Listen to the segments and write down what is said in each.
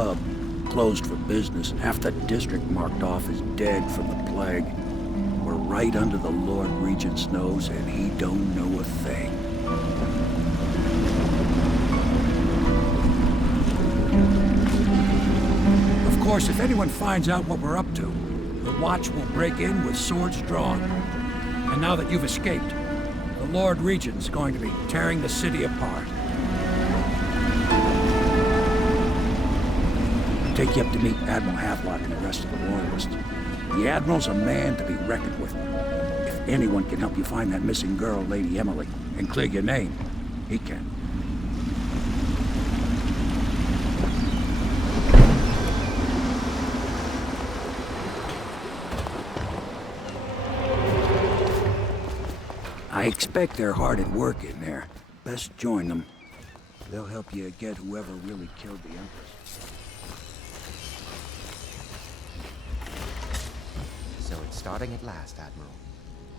pub, closed for business, and half the district marked off as dead from the plague. We're right under the Lord Regent's nose, and he don't know a thing. Of course, if anyone finds out what we're up to, the Watch will break in with swords drawn. And now that you've escaped, the Lord Regent's going to be tearing the city apart. I'll take you up to meet Admiral Havelock and the rest of the Royalists. The Admiral's a man to be reckoned with. If anyone can help you find that missing girl, Lady Emily, and clear your name, he can. I expect they're hard at work in there. Best join them. They'll help you get whoever really killed the Empress. So it's starting at last, Admiral.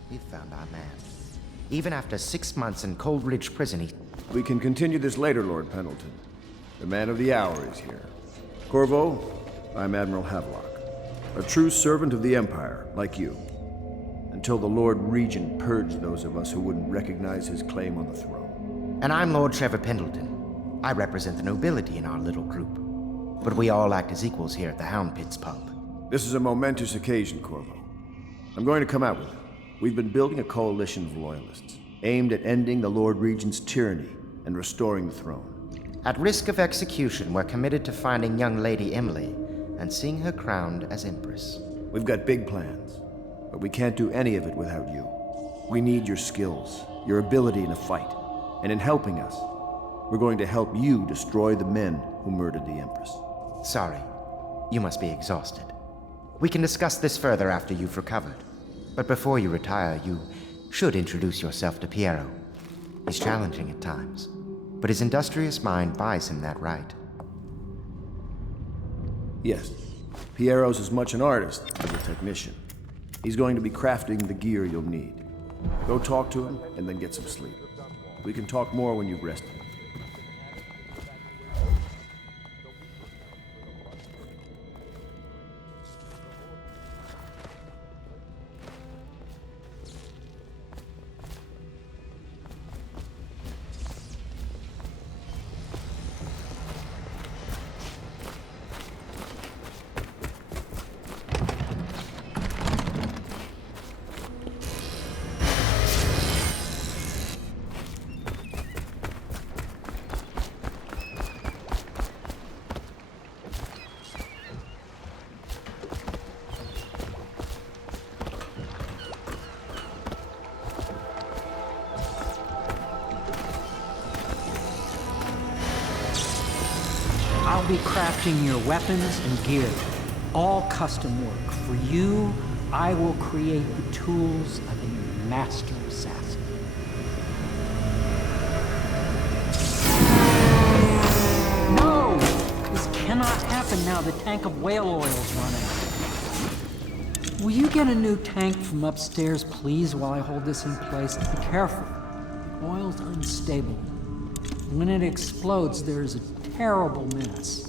We've found our man. Even after 6 months in Coldridge Prison, We can continue this later, Lord Pendleton. The man of the hour is here. Corvo, I'm Admiral Havelock. A true servant of the Empire, like you. Until the Lord Regent purged those of us who wouldn't recognize his claim on the throne. And I'm Lord Trevor Pendleton. I represent the nobility in our little group. But we all act as equals here at the Hound Pits pub. This is a momentous occasion, Corvo. I'm going to come out with it. We've been building a coalition of loyalists, aimed at ending the Lord Regent's tyranny and restoring the throne. At risk of execution, we're committed to finding young Lady Emily and seeing her crowned as Empress. We've got big plans, but we can't do any of it without you. We need your skills, your ability in a fight, and in helping us, we're going to help you destroy the men who murdered the Empress. Sorry, you must be exhausted. We can discuss this further after you've recovered. But before you retire, you should introduce yourself to Piero. He's challenging at times, but his industrious mind buys him that right. Yes, Piero's as much an artist as a technician. He's going to be crafting the gear you'll need. Go talk to him, and then get some sleep. We can talk more when you've rested. I'll be crafting your weapons and gear, all custom work. For you, I will create the tools of a master assassin. No! This cannot happen now. The tank of whale oil is running. Will you get a new tank from upstairs, please, while I hold this in place? Be careful. The oil's unstable. When it explodes, there's a terrible mess.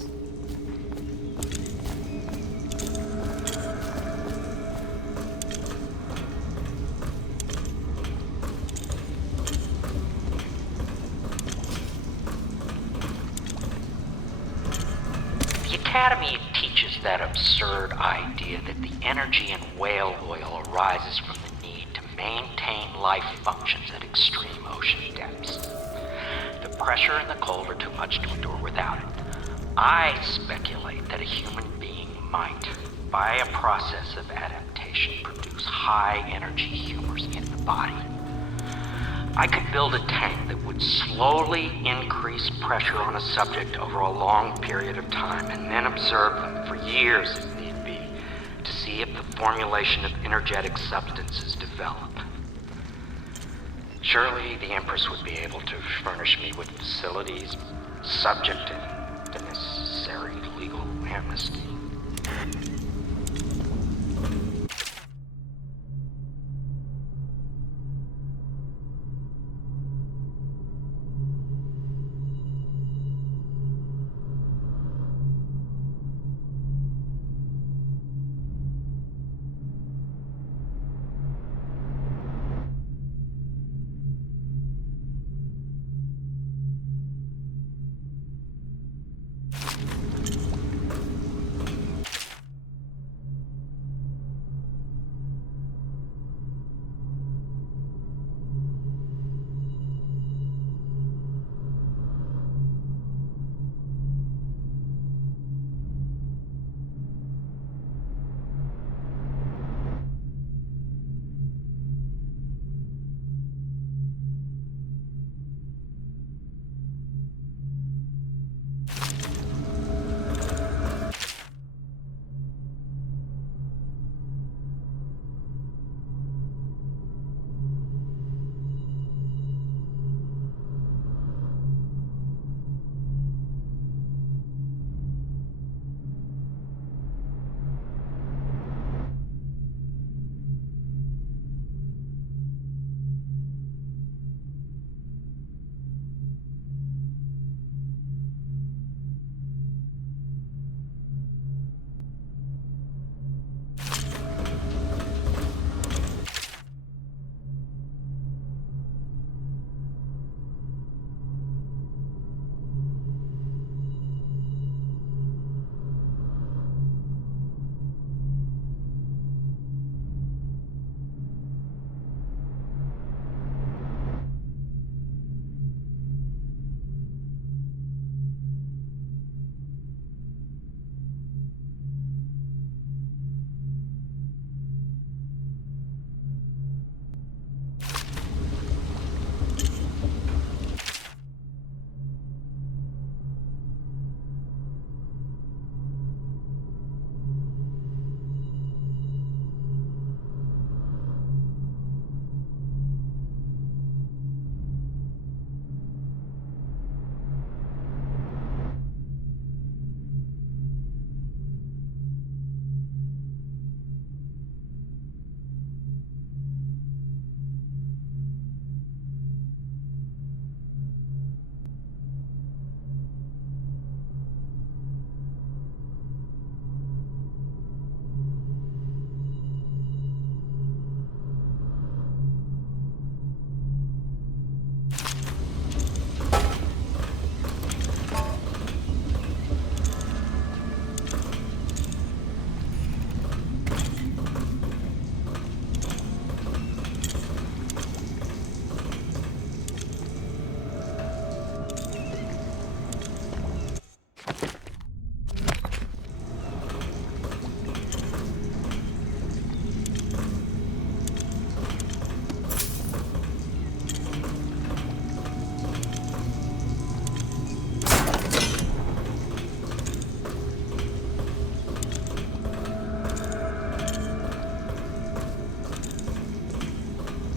The Academy teaches that absurd idea that the energy in whale oil arises from the need to maintain life functions at extreme ocean depths. The pressure and the cold are too much to endure without it. I speculate that a human being might, by a process of adaptation, produce high-energy humors in the body. I could build a tank that would slowly increase pressure on a subject over a long period of time and then observe them for years if need be to see if the formulation of energetic substances develop. Surely the Empress would be able to furnish me with facilities subject to the necessary legal amnesty.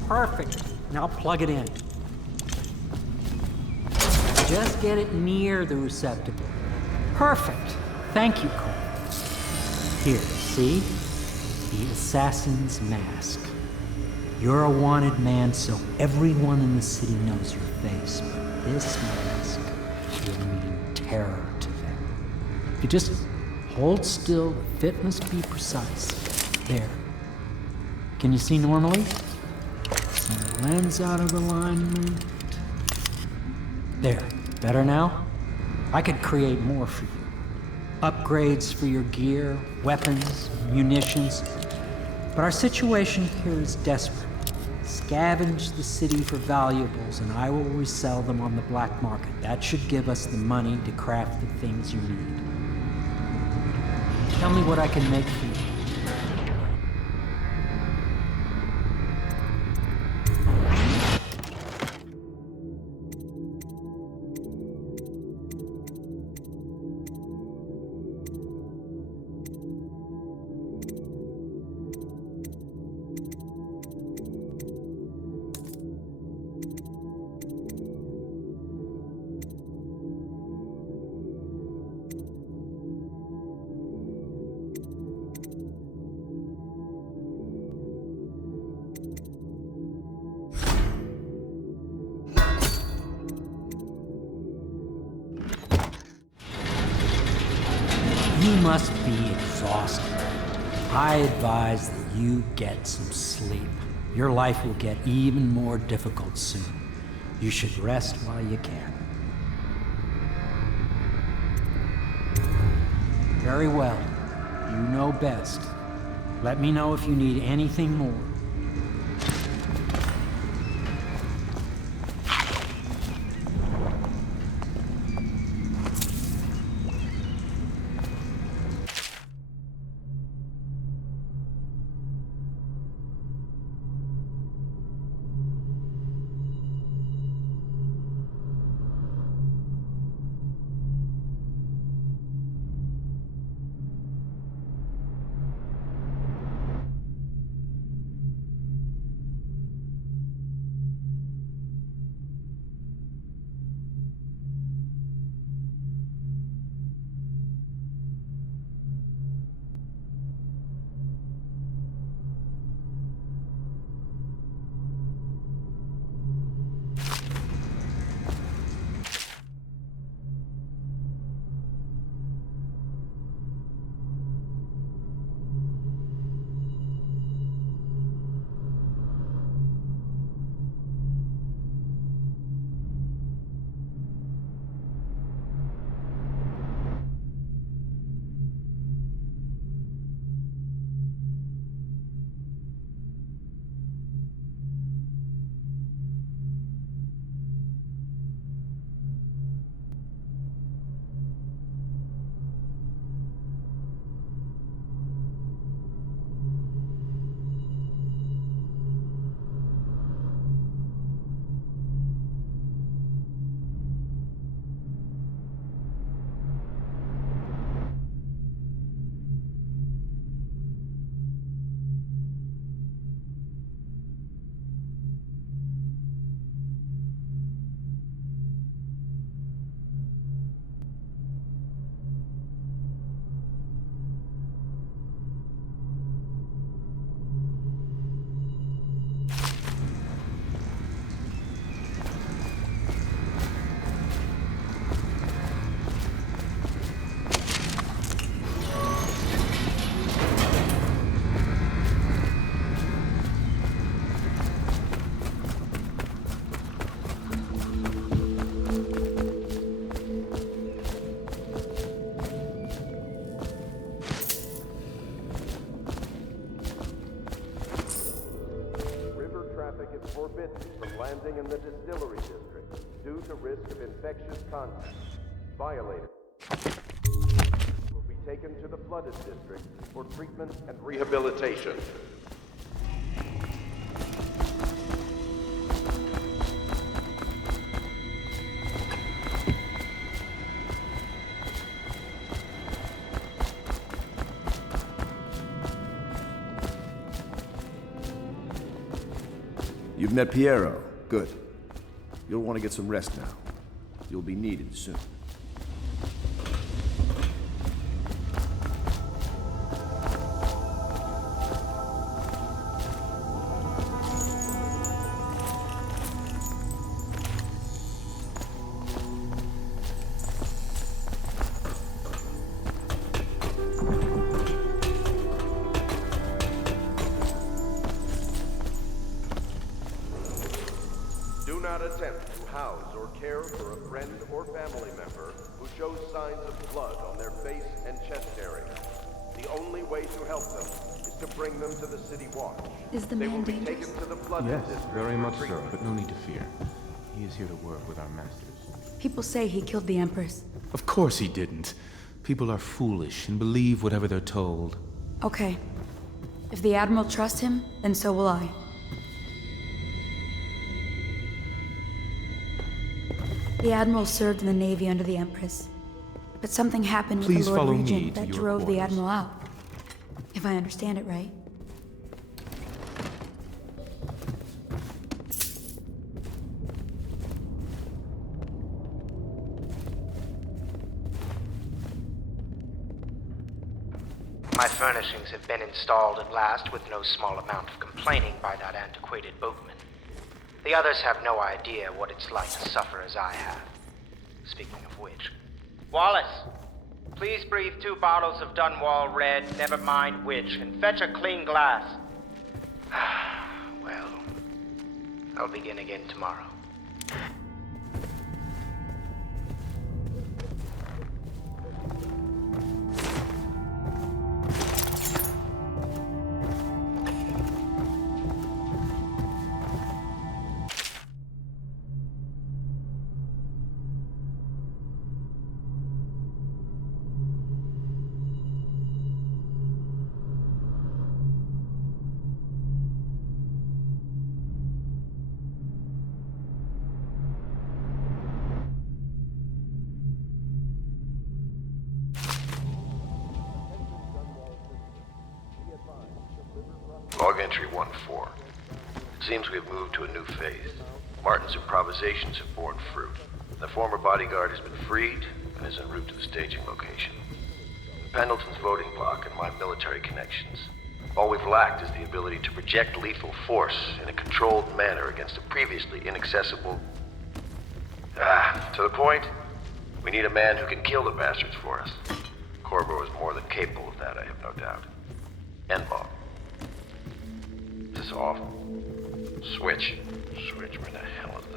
Perfect. Now plug it in. Just get it near the receptacle. Perfect. Thank you, Cole. Here, see? The assassin's mask. You're a wanted man, so everyone in the city knows your face, but this mask will mean terror to them. If you just hold still, the fit must be precise. There. Can you see normally? And the lens out of alignment. There. Better now? I could create more for you. Upgrades for your gear, weapons, munitions. But our situation here is desperate. Scavenge the city for valuables, and I will resell them on the black market. That should give us the money to craft the things you need. Tell me what I can make for you. You must be exhausted. I advise that you get some sleep. Your life will get even more difficult soon. You should rest while you can. Very well. You know best. Let me know if you need anything more. forbidden from landing in the distillery district due to risk of infectious contact. Violators will be taken to the flooded district for treatment and rehabilitation. You've met Piero. Good. You'll want to get some rest now. You'll be needed soon. Do not attempt to house or care for a friend or family member who shows signs of blood on their face and chest area. The only way to help them is to bring them to the city watch. Is the They man will be dangerous? taken to the flooded Yes, district very for much so, treatment. but no need to fear. He is here to work with our masters. People say he killed the Empress. Of course he didn't. People are foolish and believe whatever they're told. Okay. If the Admiral trusts him, then so will I. The Admiral served in the Navy under the Empress. But something happened with Please the Lord follow me Regent to that your drove the quarters. Admiral out. If I understand it right. My furnishings have been installed at last with no small amount of complaining by that antiquated boatman. The others have no idea what it's like to suffer as I have. Speaking of which... Wallace! Please breathe 2 bottles of Dunwall Red, never mind which, and fetch a clean glass. Well, I'll begin again tomorrow. Log entry 1-4. It seems we have moved to a new phase. Martin's improvisations have borne fruit. The former bodyguard has been freed and is en route to the staging location. Pendleton's voting block and my military connections. All we've lacked is the ability to project lethal force in a controlled manner against a previously inaccessible... to the point, we need a man who can kill the bastards for us. Corvo is more than capable of that, I have no doubt. N-bomb. Is this off? Switch. Switch, where the hell is the...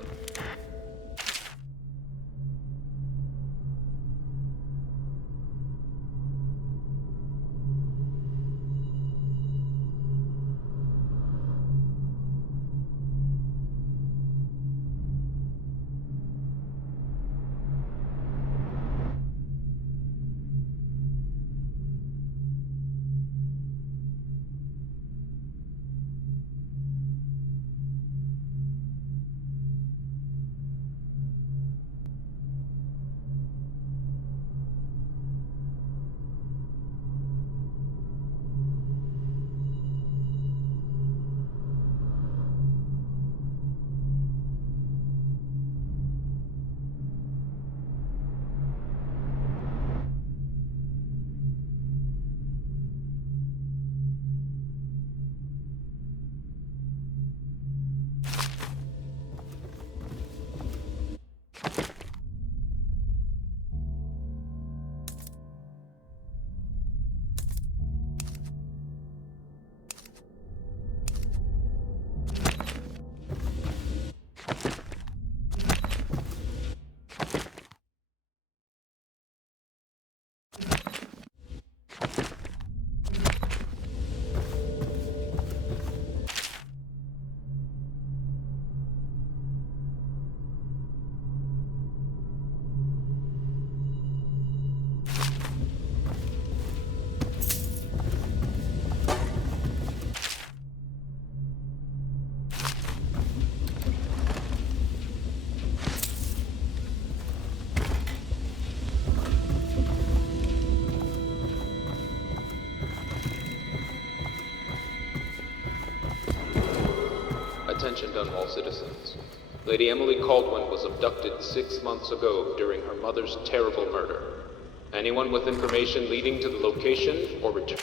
attention, Dunwall citizens. Lady Emily Caldwin was abducted 6 months ago during her mother's terrible murder. Anyone with information leading to the location or return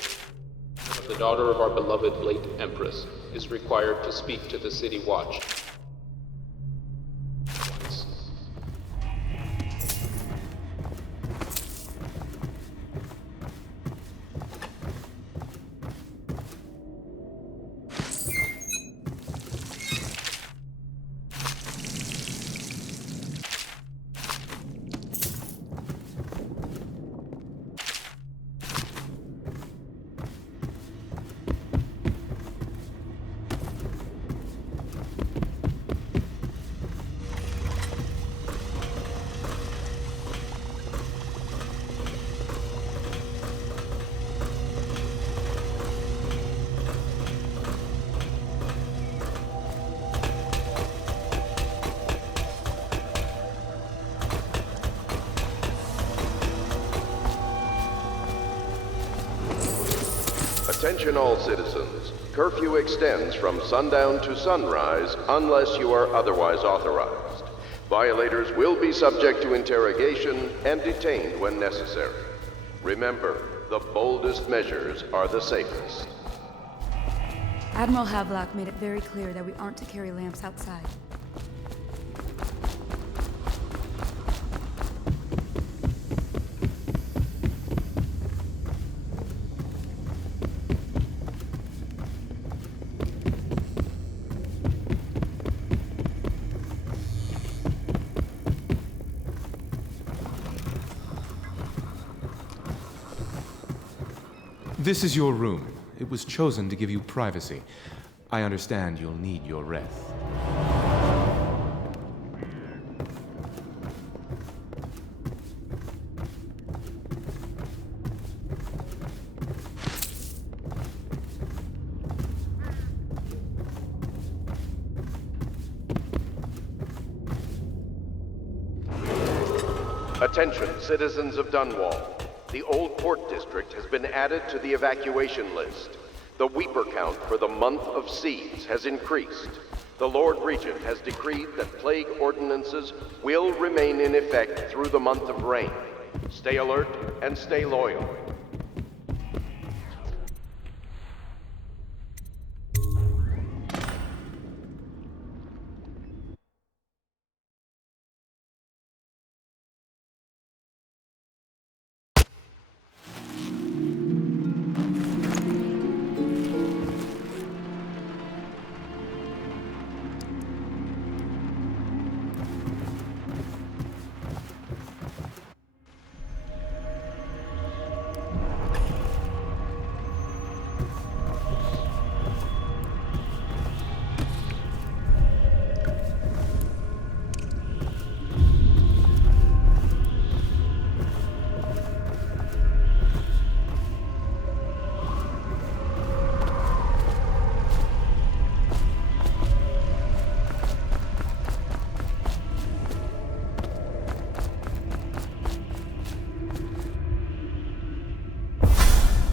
of the daughter of our beloved late Empress is required to speak to the City Watch. Attention all citizens. Curfew extends from sundown to sunrise unless you are otherwise authorized. Violators will be subject to interrogation and detained when necessary. Remember, the boldest measures are the safest. Admiral Havelock made it very clear that we aren't to carry lamps outside. This is your room. It was chosen to give you privacy. I understand you'll need your rest. Attention, citizens of Dunwall. The Old Port District has been added to the evacuation list. The Weeper count for the month of siege has increased. The Lord Regent has decreed that plague ordinances will remain in effect through the month of rain. Stay alert and stay loyal.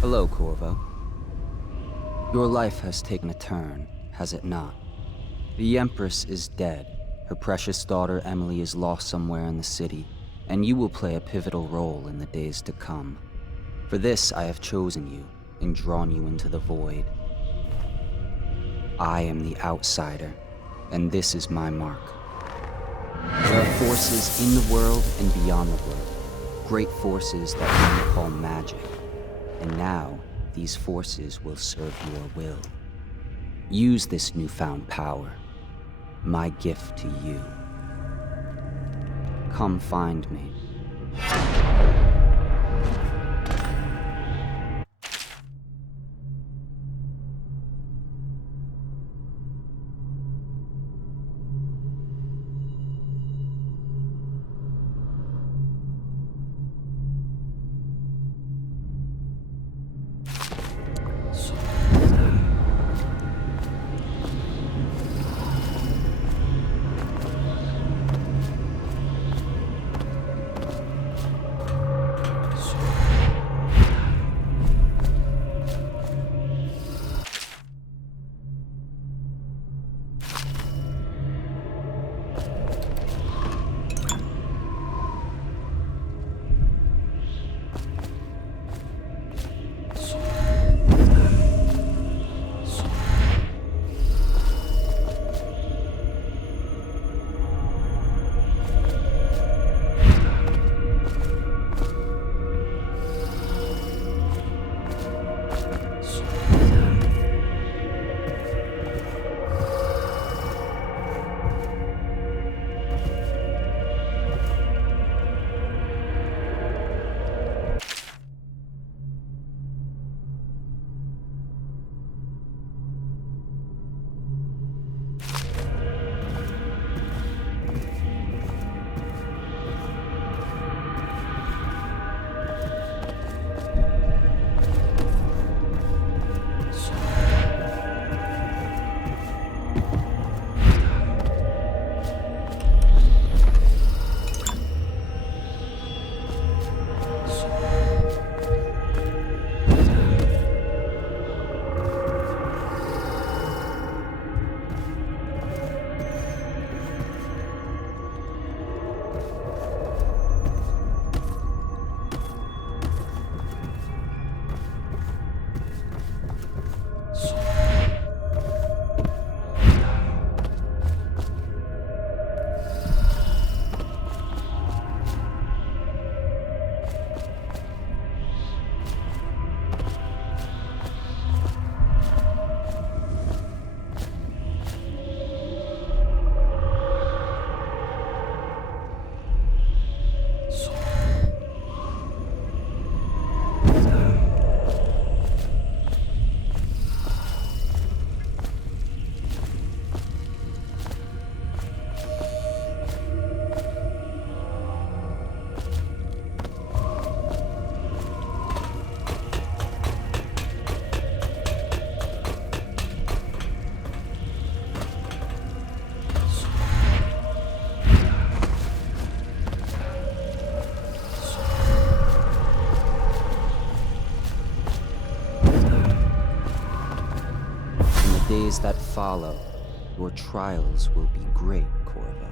Hello, Corvo. Your life has taken a turn, has it not? The Empress is dead. Her precious daughter Emily is lost somewhere in the city, and you will play a pivotal role in the days to come. For this, I have chosen you and drawn you into the void. I am the outsider, and this is my mark. There are forces in the world and beyond the world, great forces that we call magic. And now, these forces will serve your will. Use this newfound power, my gift to you. Come find me. days that follow, your trials will be great, Corvo.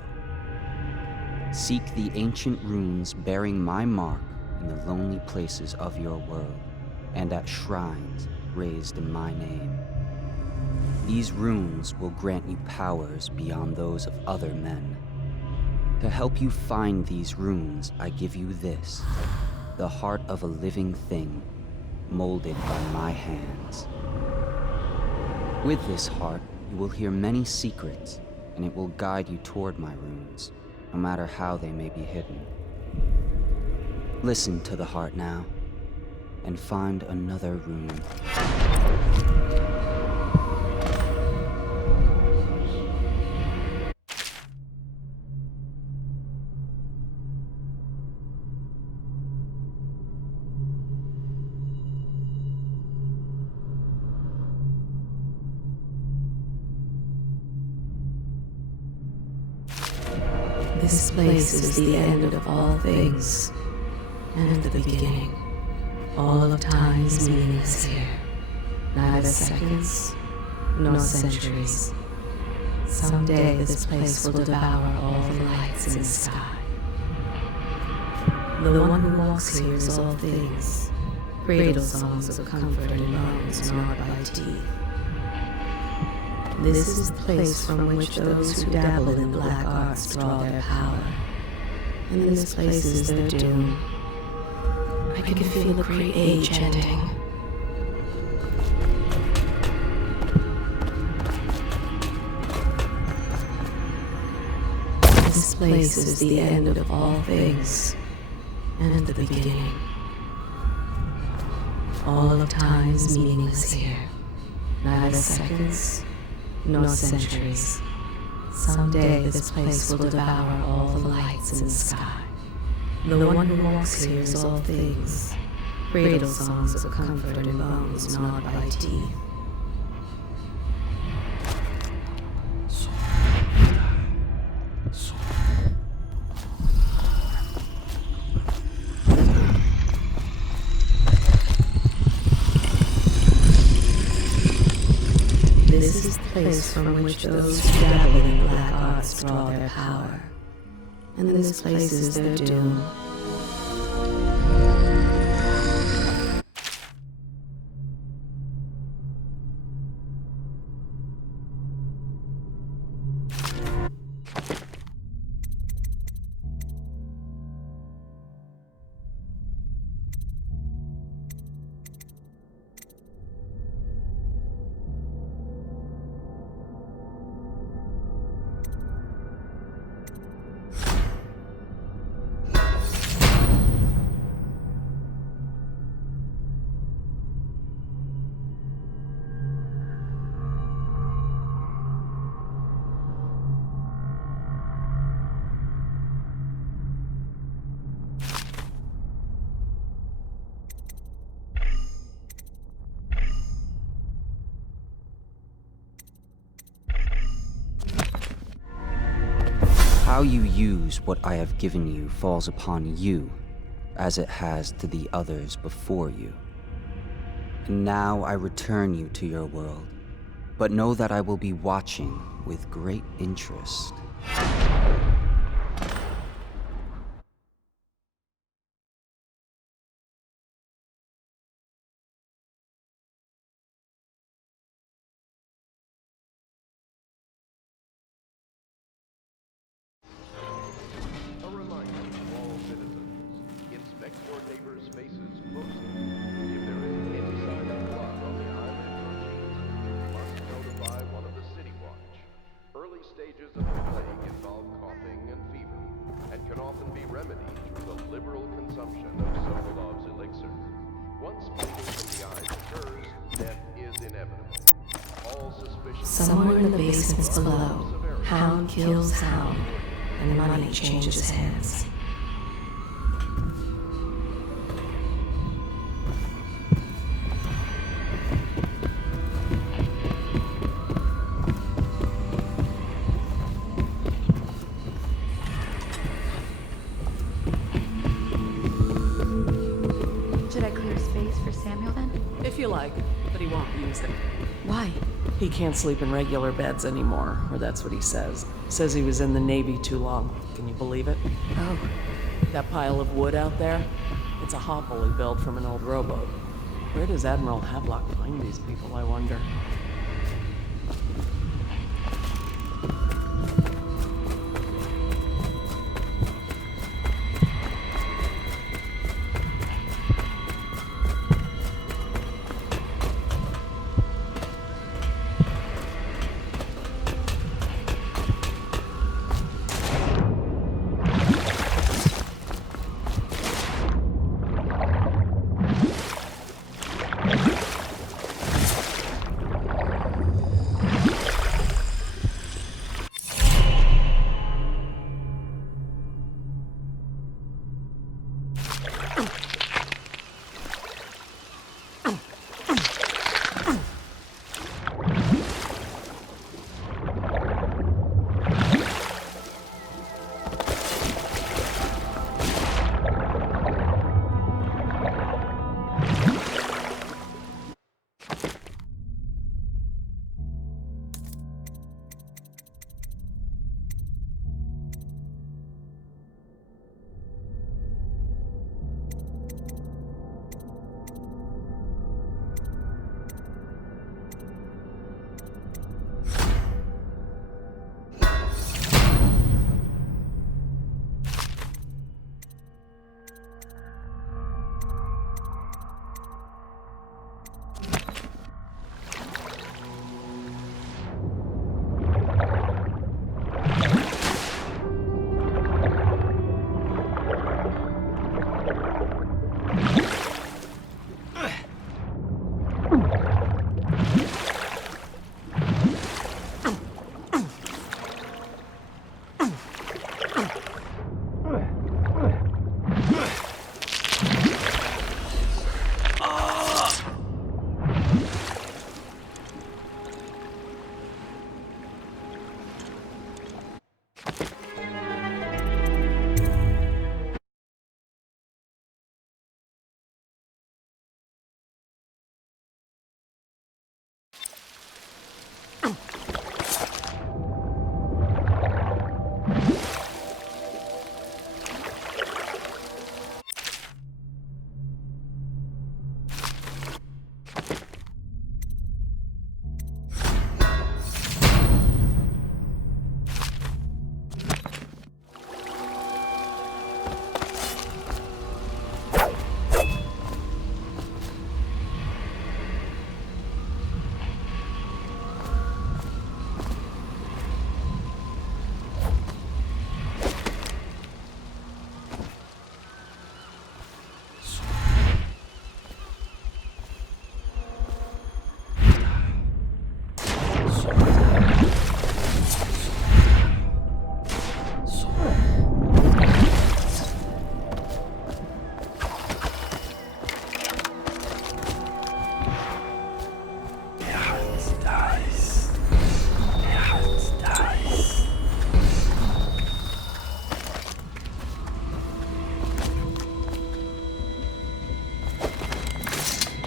Seek the ancient runes bearing my mark in the lonely places of your world, and at shrines raised in my name. These runes will grant you powers beyond those of other men. To help you find these runes, I give you this, the heart of a living thing, molded by my hands. With this heart, you will hear many secrets, and it will guide you toward my runes, no matter how they may be hidden. Listen to the heart now, and find another rune. This place is the end of all things, and the beginning. All of time's meaning is here. Neither seconds, nor centuries. Someday this place will devour all the lights in the sky. The one who walks here is all things. Cradle songs of comfort and bones gnawed by teeth. This is the place from which those who dabble in black arts draw their power. And this place is their doom. I can feel a great age ending. This place is the end of all things, and the beginning. All of time's meaning is here. Neither seconds, nor centuries. Someday this place will devour all the lights in the sky. The one who walks here is all things. Cradle songs of comfort and bones gnawed by teeth. This is the place from which those who dabble in black arts draw their power. And this place is their doom. How you use what I have given you falls upon you, as it has to the others before you. And now I return you to your world, but know that I will be watching with great interest. Stages of the plague involve coughing and fever, and can often be remedied through the liberal consumption of Sokolov's elixir. Once bleeding from the eyes occurs, death is inevitable. All suspicion... Somewhere in the basements below, Hound kills Hound, and money changes hands. Should I clear space for Samuel then? If you like, but he won't use it. Why? He can't sleep in regular beds anymore, or that's what he says. Says he was in the Navy too long. Can you believe it? Oh. That pile of wood out there? It's a hovel he built from an old rowboat. Where does Admiral Havelock find these people, I wonder?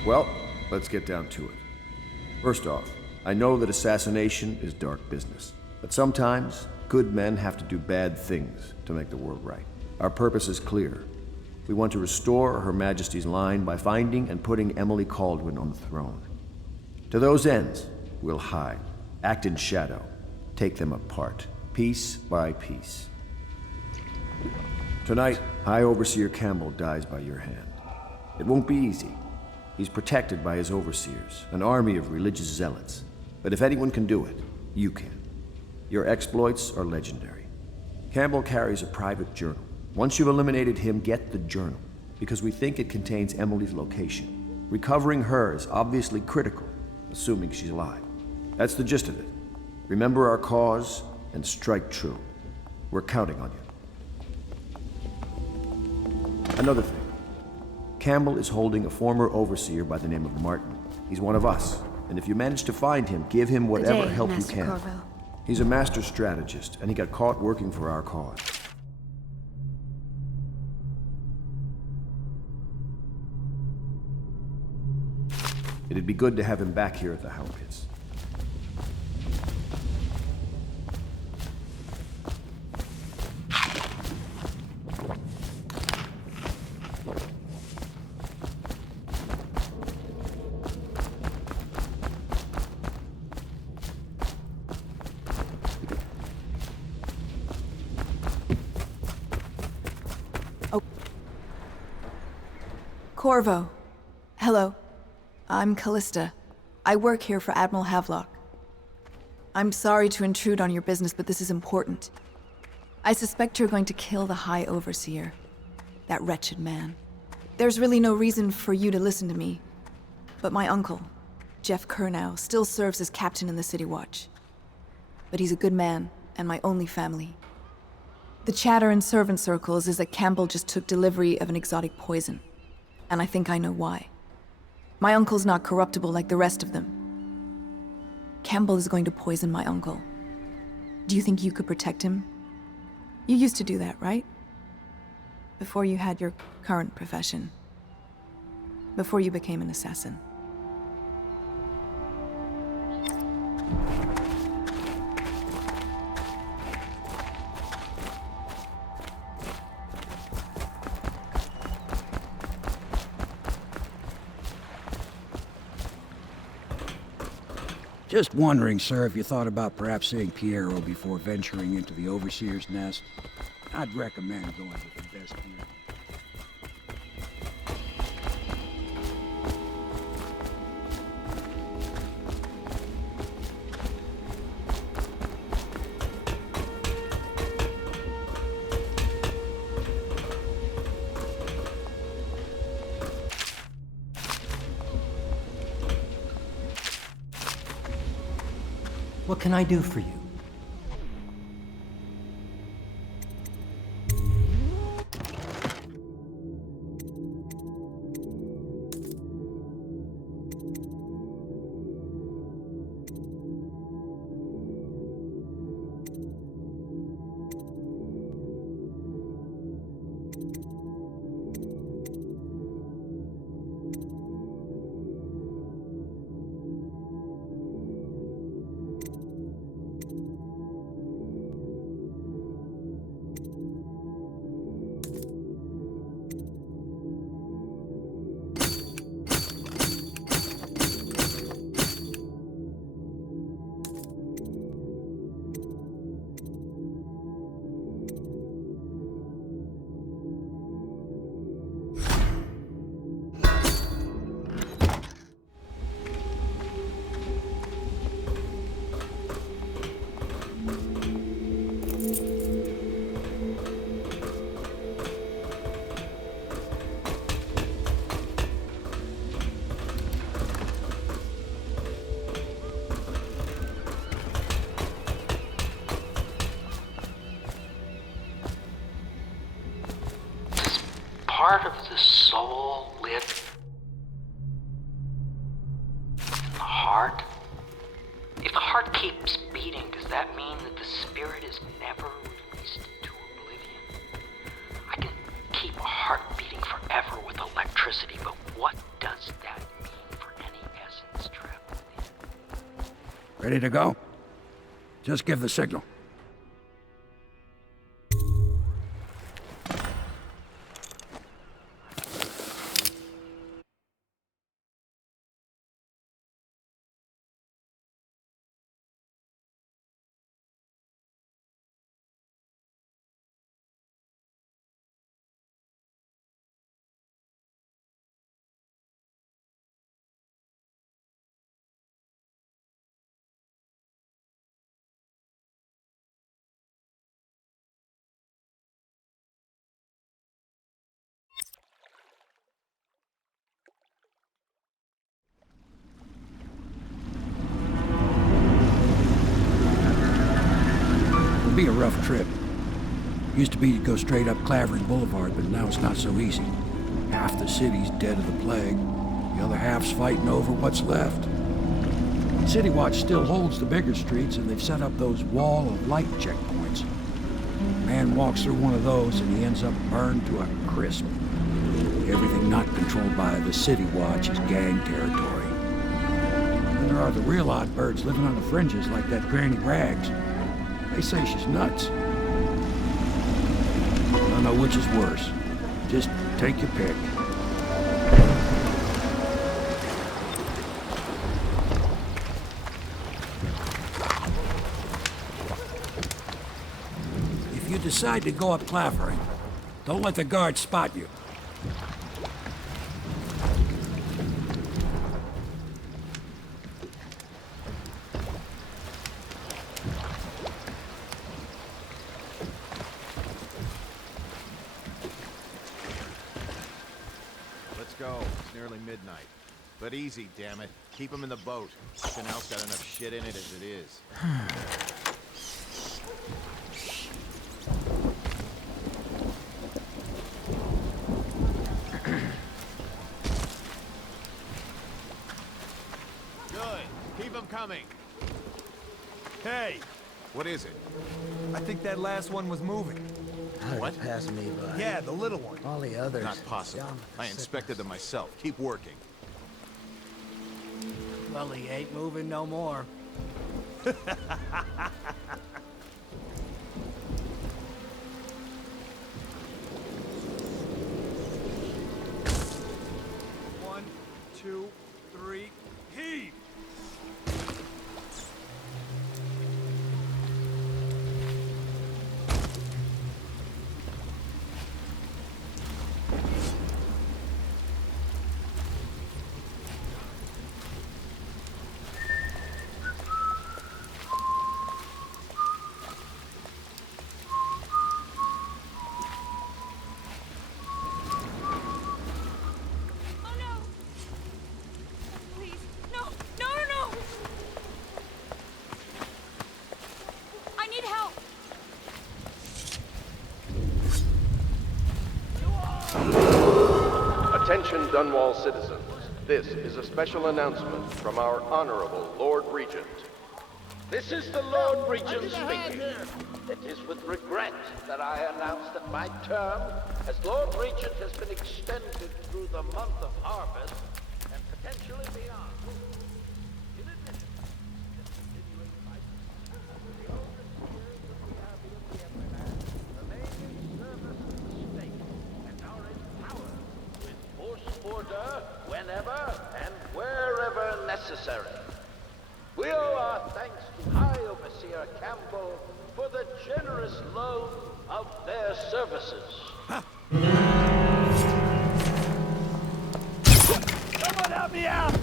Well, let's get down to it. First off, I know that assassination is dark business, but sometimes good men have to do bad things to make the world right. Our purpose is clear. We want to restore Her Majesty's line by finding and putting Emily Kaldwin on the throne. To those ends, we'll hide, act in shadow, take them apart, piece by piece. Tonight, High Overseer Campbell dies by your hand. It won't be easy. He's protected by his overseers, an army of religious zealots. But if anyone can do it, you can. Your exploits are legendary. Campbell carries a private journal. Once you've eliminated him, get the journal, because we think it contains Emily's location. Recovering her is obviously critical, assuming she's alive. That's the gist of it. Remember our cause and strike true. We're counting on you. Another thing. Campbell is holding a former overseer by the name of Martin. He's one of us, and if you manage to find him, give him whatever help you can. Corvo. He's a master strategist, and he got caught working for our cause. It'd be good to have him back here at the Howl Pits. Corvo. Hello. I'm Callista. I work here for Admiral Havelock. I'm sorry to intrude on your business, but this is important. I suspect you're going to kill the High Overseer. That wretched man. There's really no reason for you to listen to me. But my uncle, Jeff Kernow, still serves as captain in the City Watch. But he's a good man, and my only family. The chatter in servant circles is that Campbell just took delivery of an exotic poison. And I think I know why. My uncle's not corruptible like the rest of them. Campbell is going to poison my uncle. Do you think you could protect him? You used to do that, right? Before you had your current profession. Before you became an assassin. Just wondering, sir, if you thought about perhaps seeing Piero before venturing into the Overseer's nest. I'd recommend going with the best gear. What can I do for you? Part of the soul live in the heart? If the heart keeps beating, does that mean that the spirit is never released into oblivion? I can keep a heart beating forever with electricity, but what does that mean for any essence trapped within? Ready to go? Just give the signal. It'll be a rough trip. Used to be to go straight up Clavering Boulevard, but now it's not so easy. Half the city's dead of the plague. The other half's fighting over what's left. City Watch still holds the bigger streets, and they've set up those wall of light checkpoints. A man walks through one of those, and he ends up burned to a crisp. Everything not controlled by the City Watch is gang territory. Then there are the real odd birds living on the fringes like that Granny Rags. They say she's nuts. I don't know which is worse. Just take your pick. If you decide to go up Clavering, don't let the guards spot you. midnight. But easy, damn it. Keep them in the boat. Canal's got enough shit in it as it is. Good. Keep them coming. Hey! What is it? I think that last one was moving. What? Pass me by. Yeah, the little one. All the others. Not possible. I inspected them myself. Keep working. Well, he ain't moving no more. One, two, three, heave! Attention Dunwall citizens. This is a special announcement from our Honorable Lord Regent. This is the Lord Regent speaking. It is with regret that I announce that my term as Lord Regent has been extended through the month of harvest and potentially beyond. In addition, discontinuing license for the oldest years of the Abbey of the Everland remain in service of the state and are empowered to enforce order whenever and wherever necessary. We owe our thanks to High Overseer Campbell for the generous loan of their services. Someone help me out!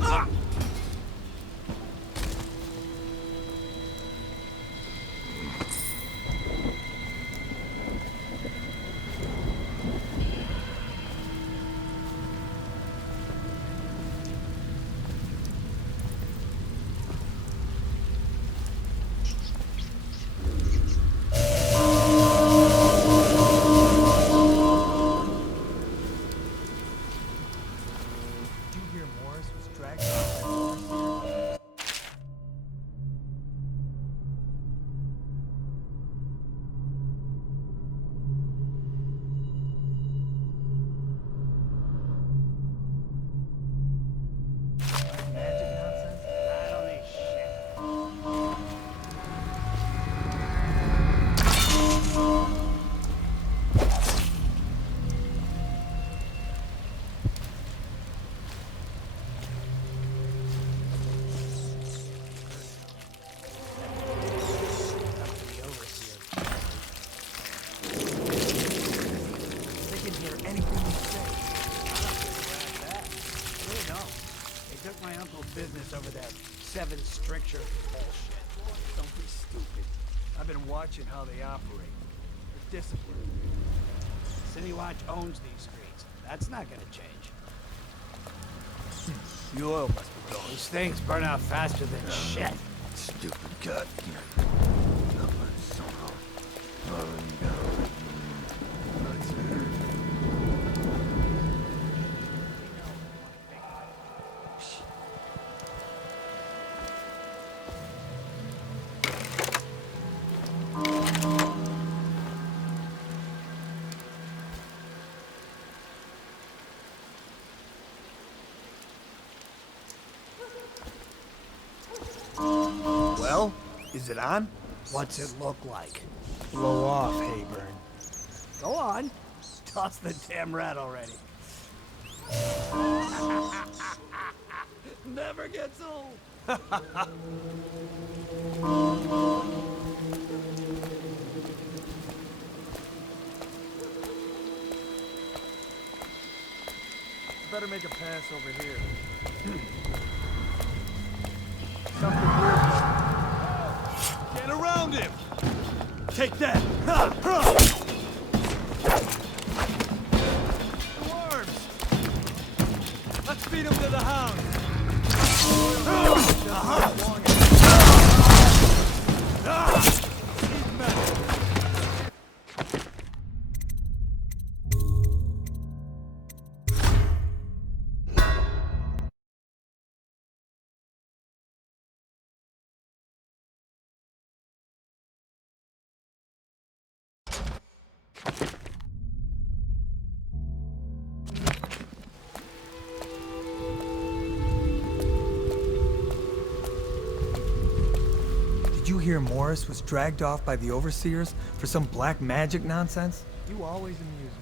Business over that 7 stricture bullshit. Don't be stupid. I've been watching how they operate. They're disciplined. City Watch owns these streets. That's not gonna change. The oil must be gone. These things burn out faster than shit. Stupid gut. Well, is it on? What's it look like? Blow off, Hayburn. Go on. Toss the damn rat already. Never gets old. Better make a pass over here. Something weird. Get around him! Take that! Ha! Ha! The worms! Let's Feed him to the hound! Did you hear Morris was dragged off by the overseers for some black magic nonsense? You always amuse me.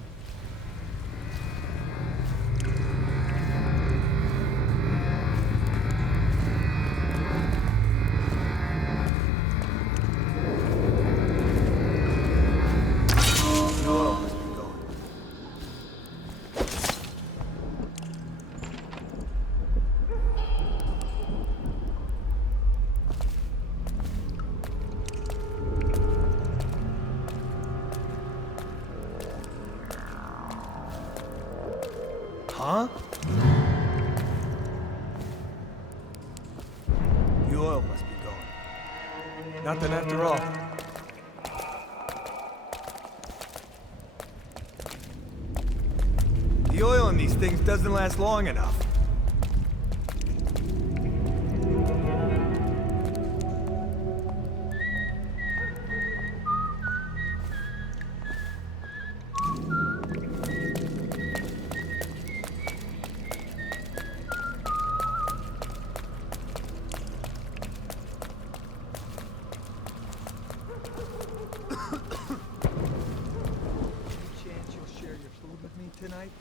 The oil must be going. Huh? The oil must be going. Nothing after all. The oil in these things doesn't last long enough. Chance you'll share your food with me tonight?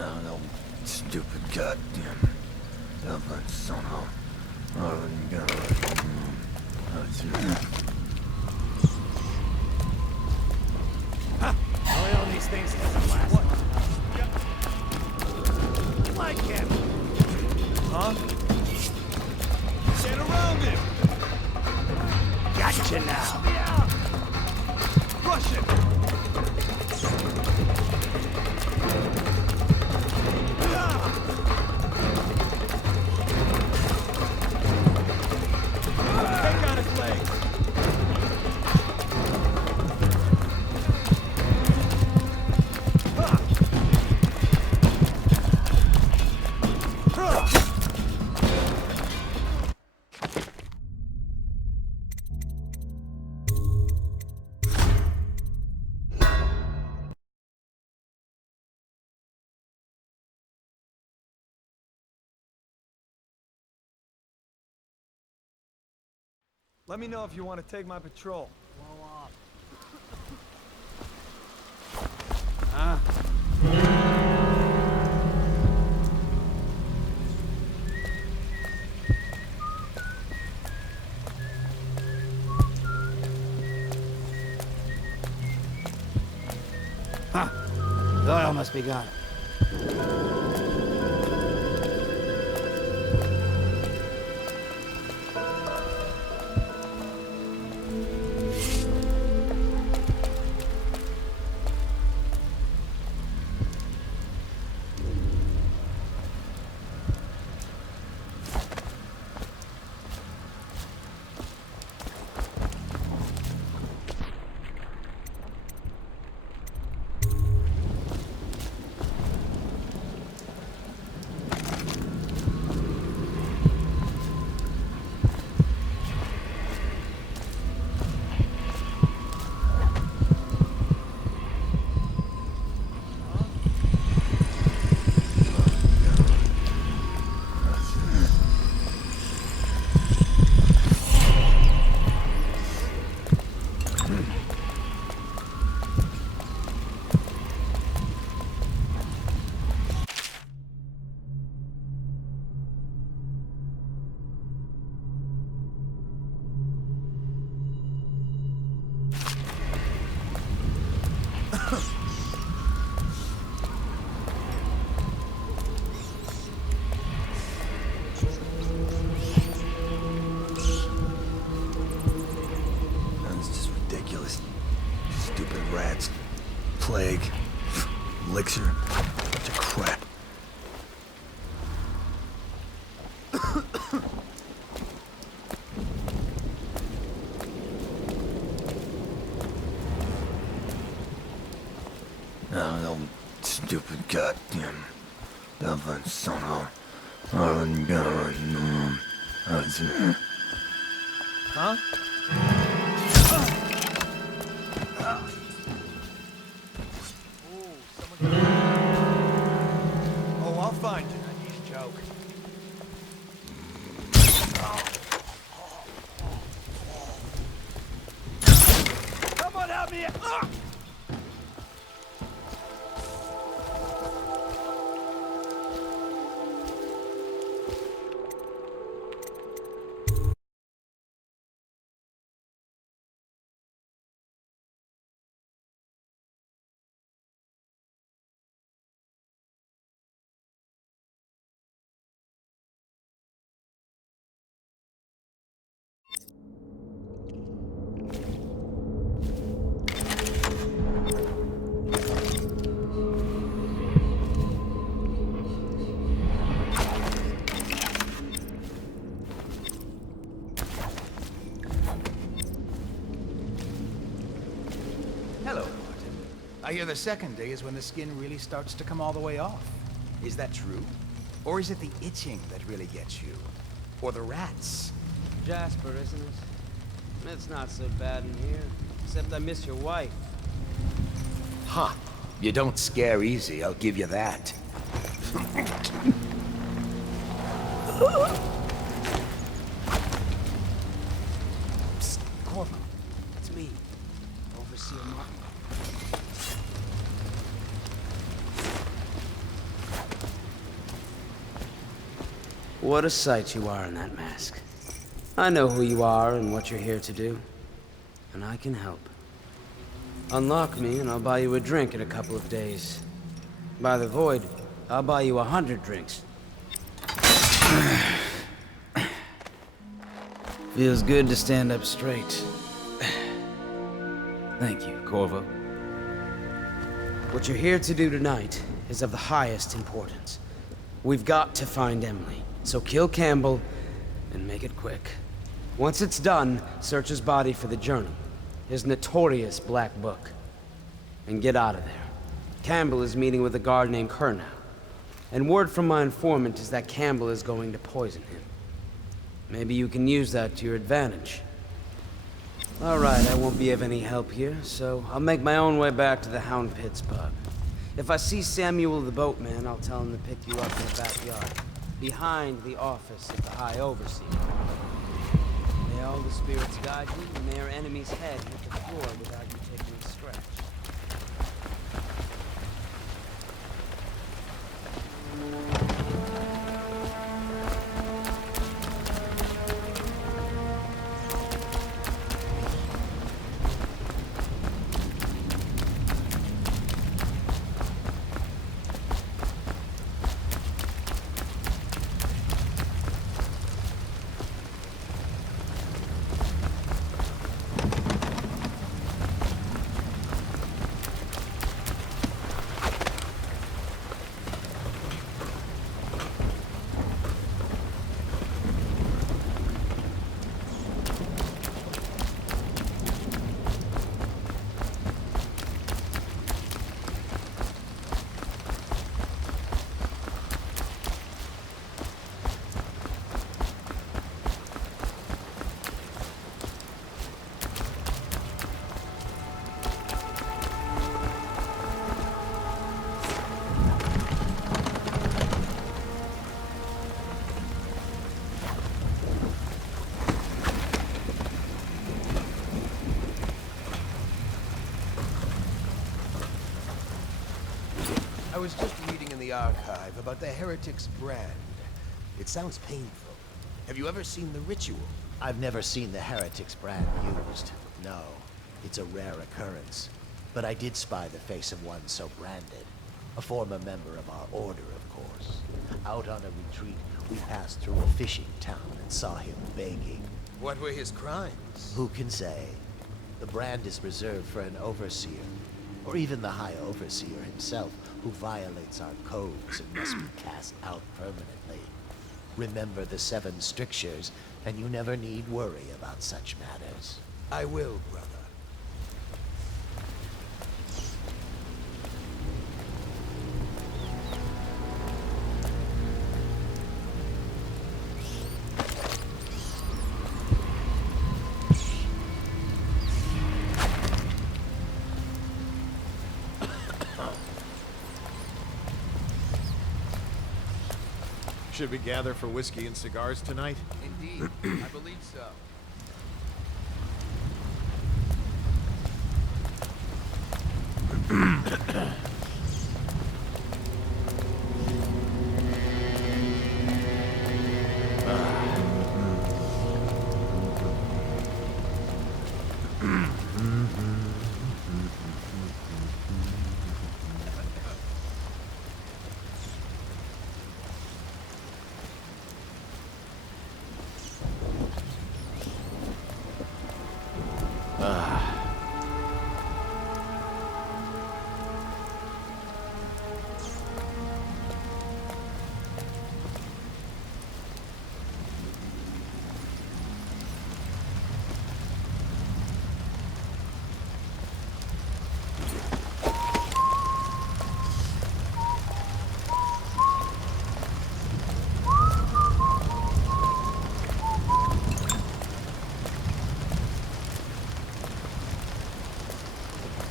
Oh, no stupid goddamn stubborn son of... Oh, you gotta let him Oil on these things doesn't last long enough. Like him. Huh? Get around him! Gotcha now. Rush him! Take out his legs! Let me know if you want to take my patrol. Huh? Huh. The oil must be gone. Plague. Elixir. Bunch of crap. No, stupid goddamn Dublin son of Huh? Oh, I'll find you. He's joke. Someone help me! Hello, Martin. I hear the second day is when the skin really starts to come all the way off. Is that true? Or is it the itching that really gets you? Or the rats? Jasper, isn't it? It's not so bad in here. Except I miss your wife. Huh. You don't scare easy, I'll give you that. Psst, Corvo. It's me, Overseer Martin. What a sight you are in that mask. I know who you are and what you're here to do. And I can help. Unlock me and I'll buy you a drink in a couple of days. By the Void, I'll buy you 100 drinks. Feels good to stand up straight. Thank you, Corvo. What you're here to do tonight is of the highest importance. We've got to find Emily, so kill Campbell and make it quick. Once it's done, search his body for the journal, his notorious black book, and get out of there. Campbell is meeting with a guard named Kernow, and word from my informant is that Campbell is going to poison him. Maybe you can use that to your advantage. All right, I won't be of any help here, so I'll make my own way back to the Hound Pits pub. If I see Samuel the boatman, I'll tell him to pick you up in the backyard, behind the office of the High Overseer. May all the spirits guide you, and may our enemy's head hit the floor without you taking a scratch. I was just reading in the archive about the Heretic's brand. It sounds painful. Have you ever seen the ritual? I've never seen the Heretic's brand used. No, it's a rare occurrence. But I did spy the face of one so branded. A former member of our order, of course. Out on a retreat, we passed through a fishing town and saw him begging. What were his crimes? Who can say? The brand is reserved for an overseer, or even the High Overseer himself, who violates our codes and must be cast out permanently. Remember the 7 strictures, and you never need worry about such matters. I will, brother. Should we gather for whiskey and cigars tonight? Indeed, I believe so.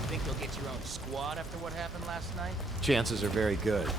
Think you'll get your own squad after what happened last night? Chances are very good.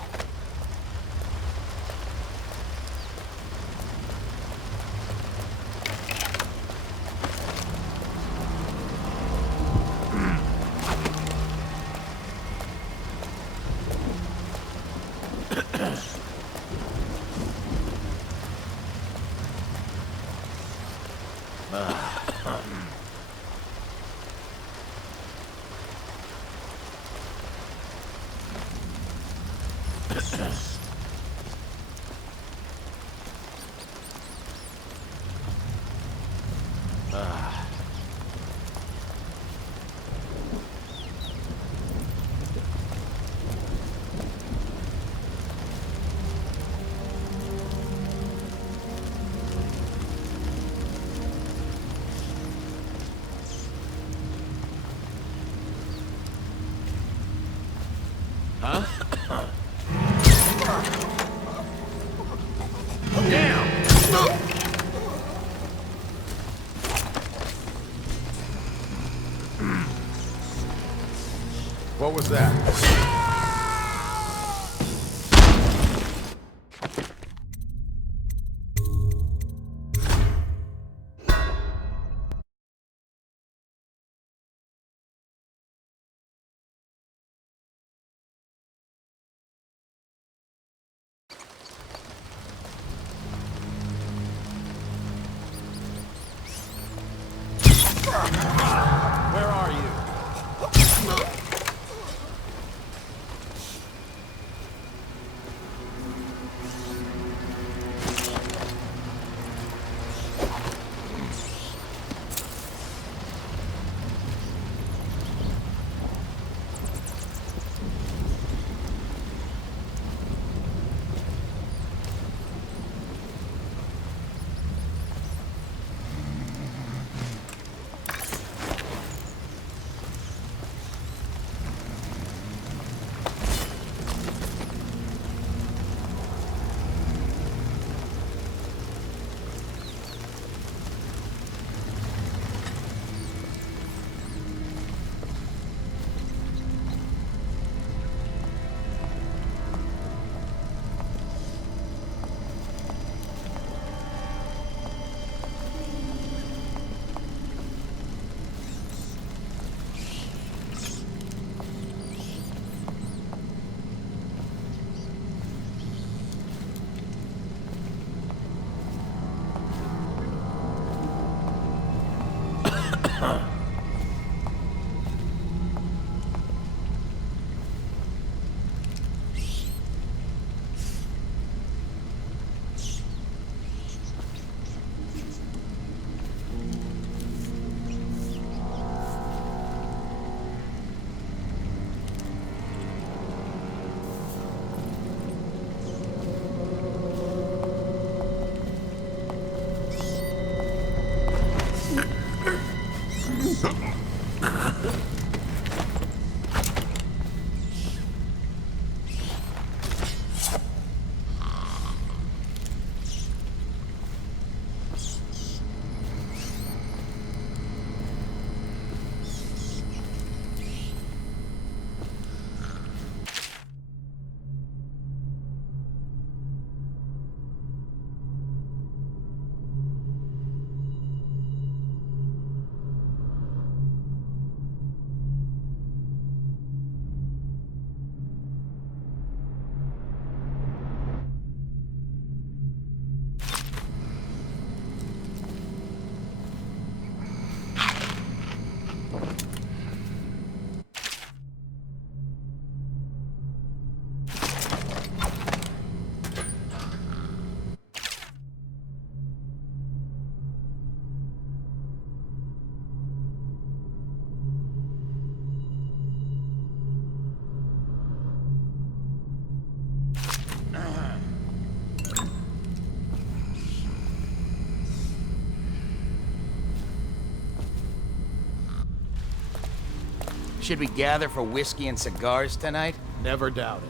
Huh? Down! What was that? Where are you? Should we gather for whiskey and cigars tonight? Never doubt it.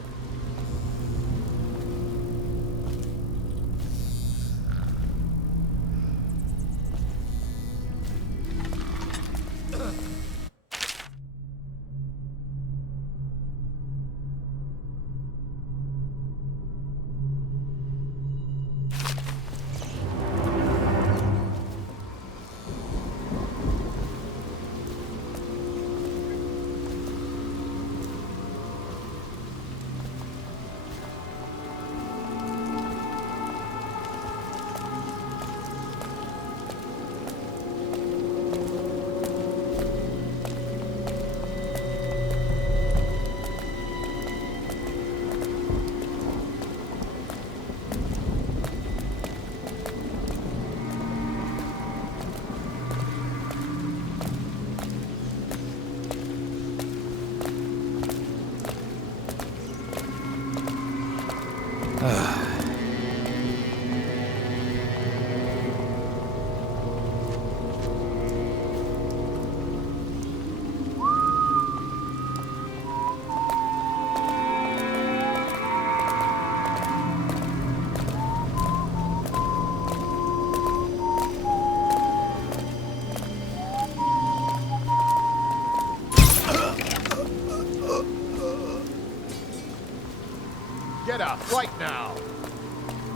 Get up right now.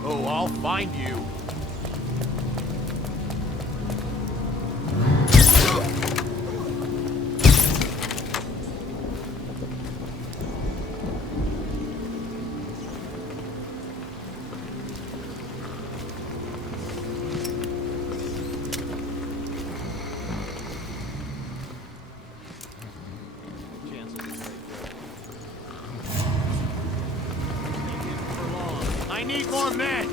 Oh, I'll find you. I need more men!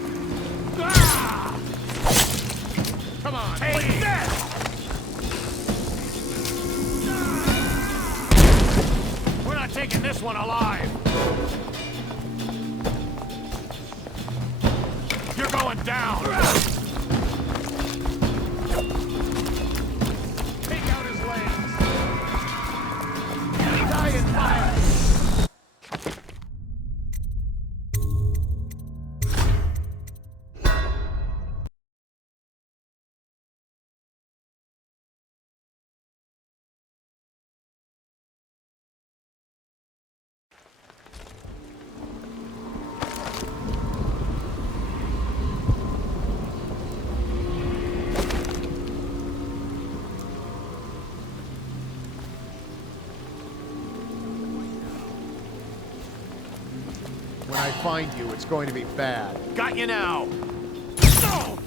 Ah! Come on, take that! We're not taking this one alive! You're going down! Take out his legs! Die in fire! When I find you, it's going to be bad. Got you now! No!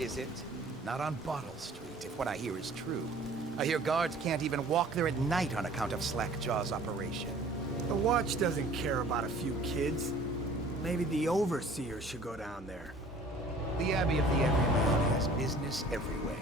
Is it? Not on Bottle Street, if what I hear is true. I hear guards can't even walk there at night on account of Slackjaw's operation. The Watch doesn't care about a few kids. Maybe the Overseer should go down there. The Abbey of the Everyman has business everywhere.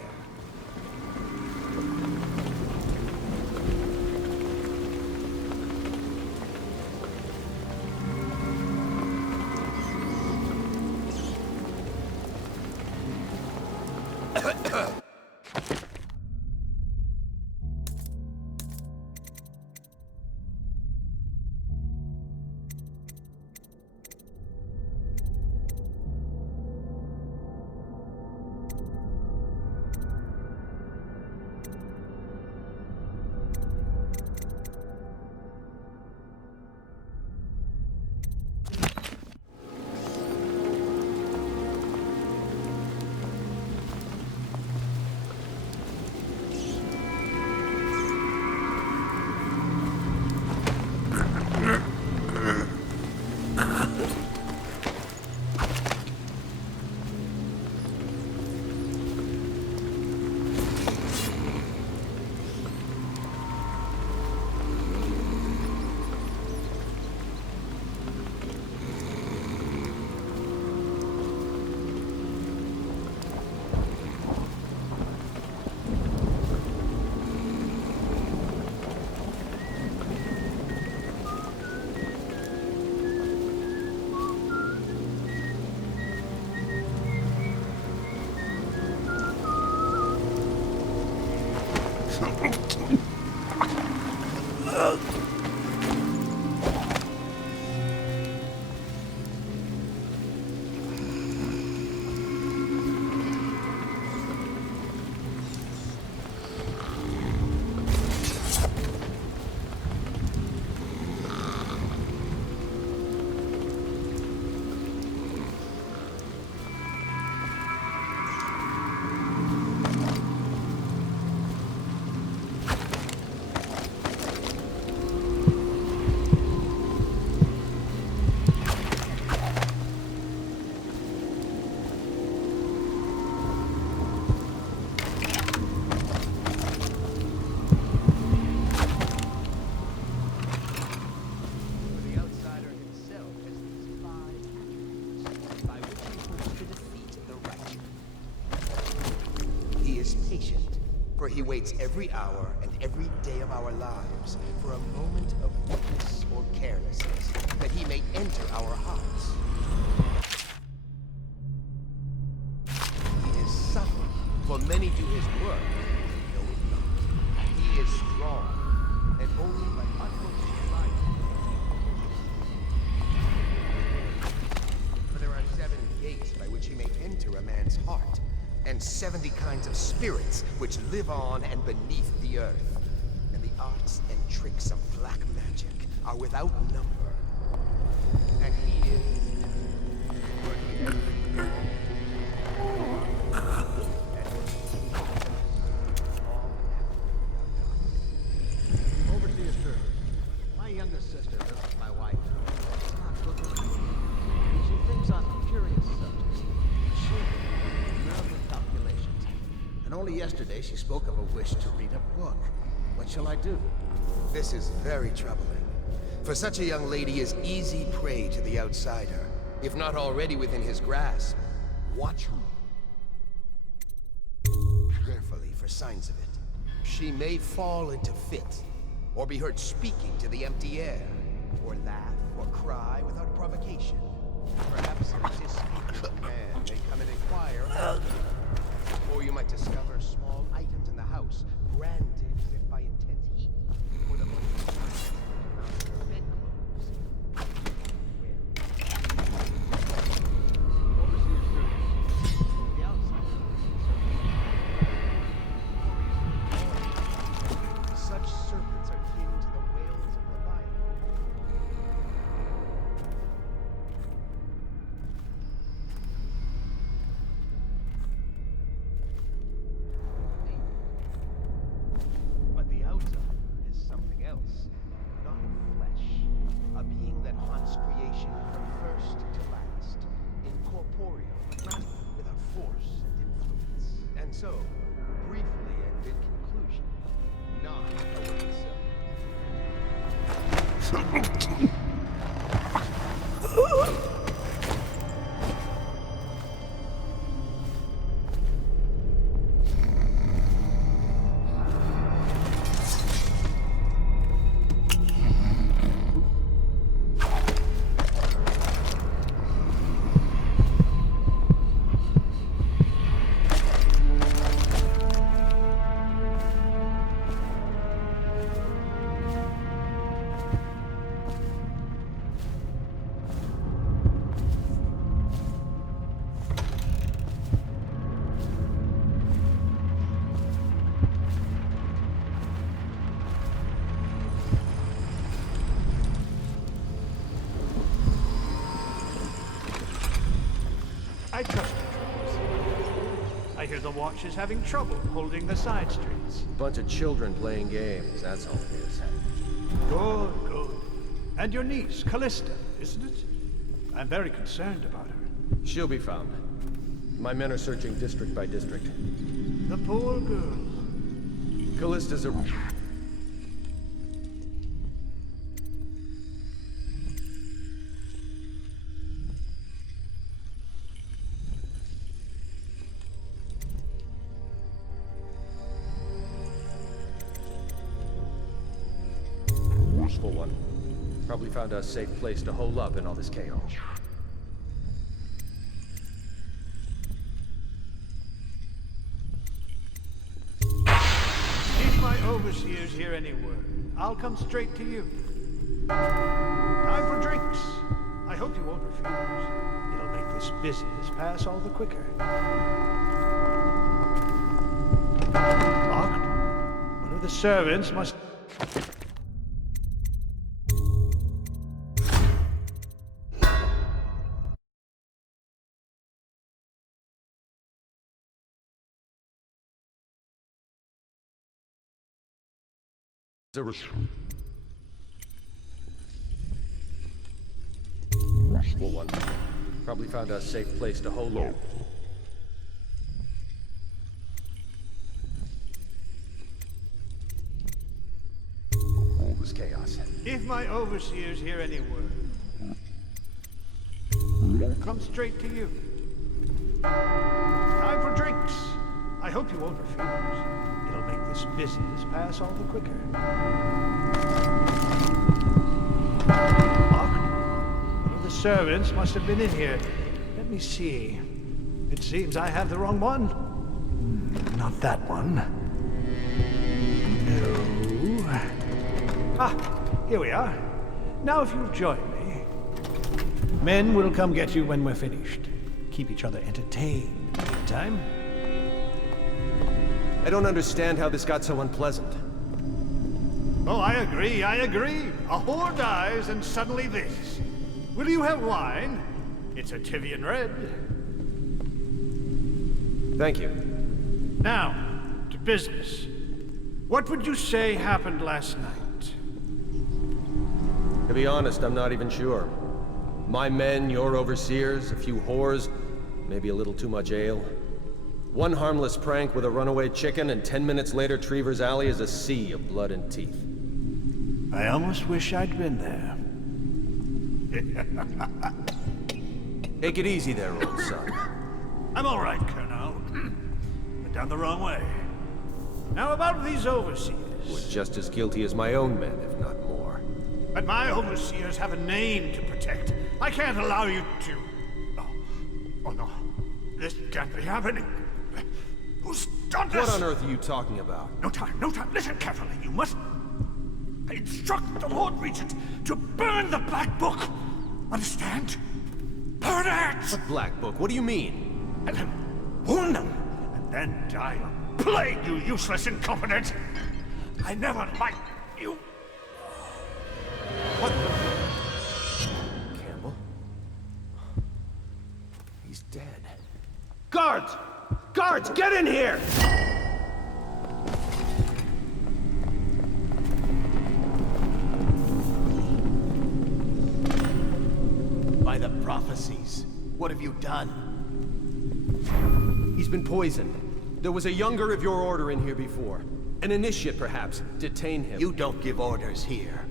He waits every hour and every day of our lives for a moment of weakness or carelessness, that he may enter our hearts. He is suffering, for many do his work, and know it not. He is strong, and only by utmost striving. For there are 7 gates by which he may enter a man's heart, and 70 kinds of spirits which live on and beneath the earth. And the arts and tricks of black magic are without number. And he is... Overseer, sir. My youngest sister lives with my wife. It's not looking good. She thinks on curious subjects. Calculations. And only yesterday she spoke of a wish to read a book. What shall I do? This is very troubling. For such a young lady is easy prey to the outsider, if not already within his grasp. Watch her carefully for signs of it. She may fall into fits, or be heard speaking to the empty air, or laugh or cry without provocation. Perhaps a disfigured man may come and inquire, or you might discover small items in the house, branded as if by intense heat, or the bedclothes. The outside. Such serpents are kin to the whales of Leviathan. But the outside is something else, not of flesh. A being that haunts creation from first to last. Incorporeal, but not without force and influence. And so, briefly and in conclusion, not a woman servant. I trust you, troopers. I hear the Watch is having trouble holding the side streets. Bunch of children playing games, that's all it is. Good, good. And your niece, Callista, isn't it? I'm very concerned about her. She'll be found. My men are searching district by district. The poor girl. Callista's a... Useful one. Probably found a safe place to hole up in all this chaos. If my overseers hear any word, I'll come straight to you. Time for drinks. I hope you won't refuse. It'll make this business pass all the quicker. Locked? One of the servants must... Useful one. Probably found a safe place to hole up. All this chaos. If my overseers hear any word, come straight to you. Time for drinks. I hope you won't refuse. It'll make this business pass all the quicker. Locked? One of the servants must have been in here. Let me see. It seems I have the wrong one. Not that one. No. Ah, here we are. Now if you'll join me. Men will come get you when we're finished. Keep each other entertained in the meantime. I don't understand how this got so unpleasant. Oh, I agree. A whore dies and suddenly this. Will you have wine? It's a Tivian Red. Thank you. Now, to business. What would you say happened last night? To be honest, I'm not even sure. My men, your overseers, a few whores, maybe a little too much ale. One harmless prank with a runaway chicken, and 10 minutes later, Trevor's Alley is a sea of blood and teeth. I almost wish I'd been there. Take it easy there, old son. I'm all right, Colonel. Went down the wrong way. Now about these overseers. We're just as guilty as my own men, if not more. But my overseers have a name to protect. I can't allow you to... Oh no. This can't be happening. Who's done this? What on earth are you talking about? No time. Listen carefully. You must instruct the Lord Regent to burn the Black Book. Understand? Burn it! What Black Book? What do you mean? And then warn them, and then die a plague, you useless incompetent! I never liked you. What? Campbell? He's dead. Guards! Guards, get in here! By the prophecies, what have you done? He's been poisoned. There was a younger of your order in here before. An initiate, perhaps. Detain him. You don't give orders here.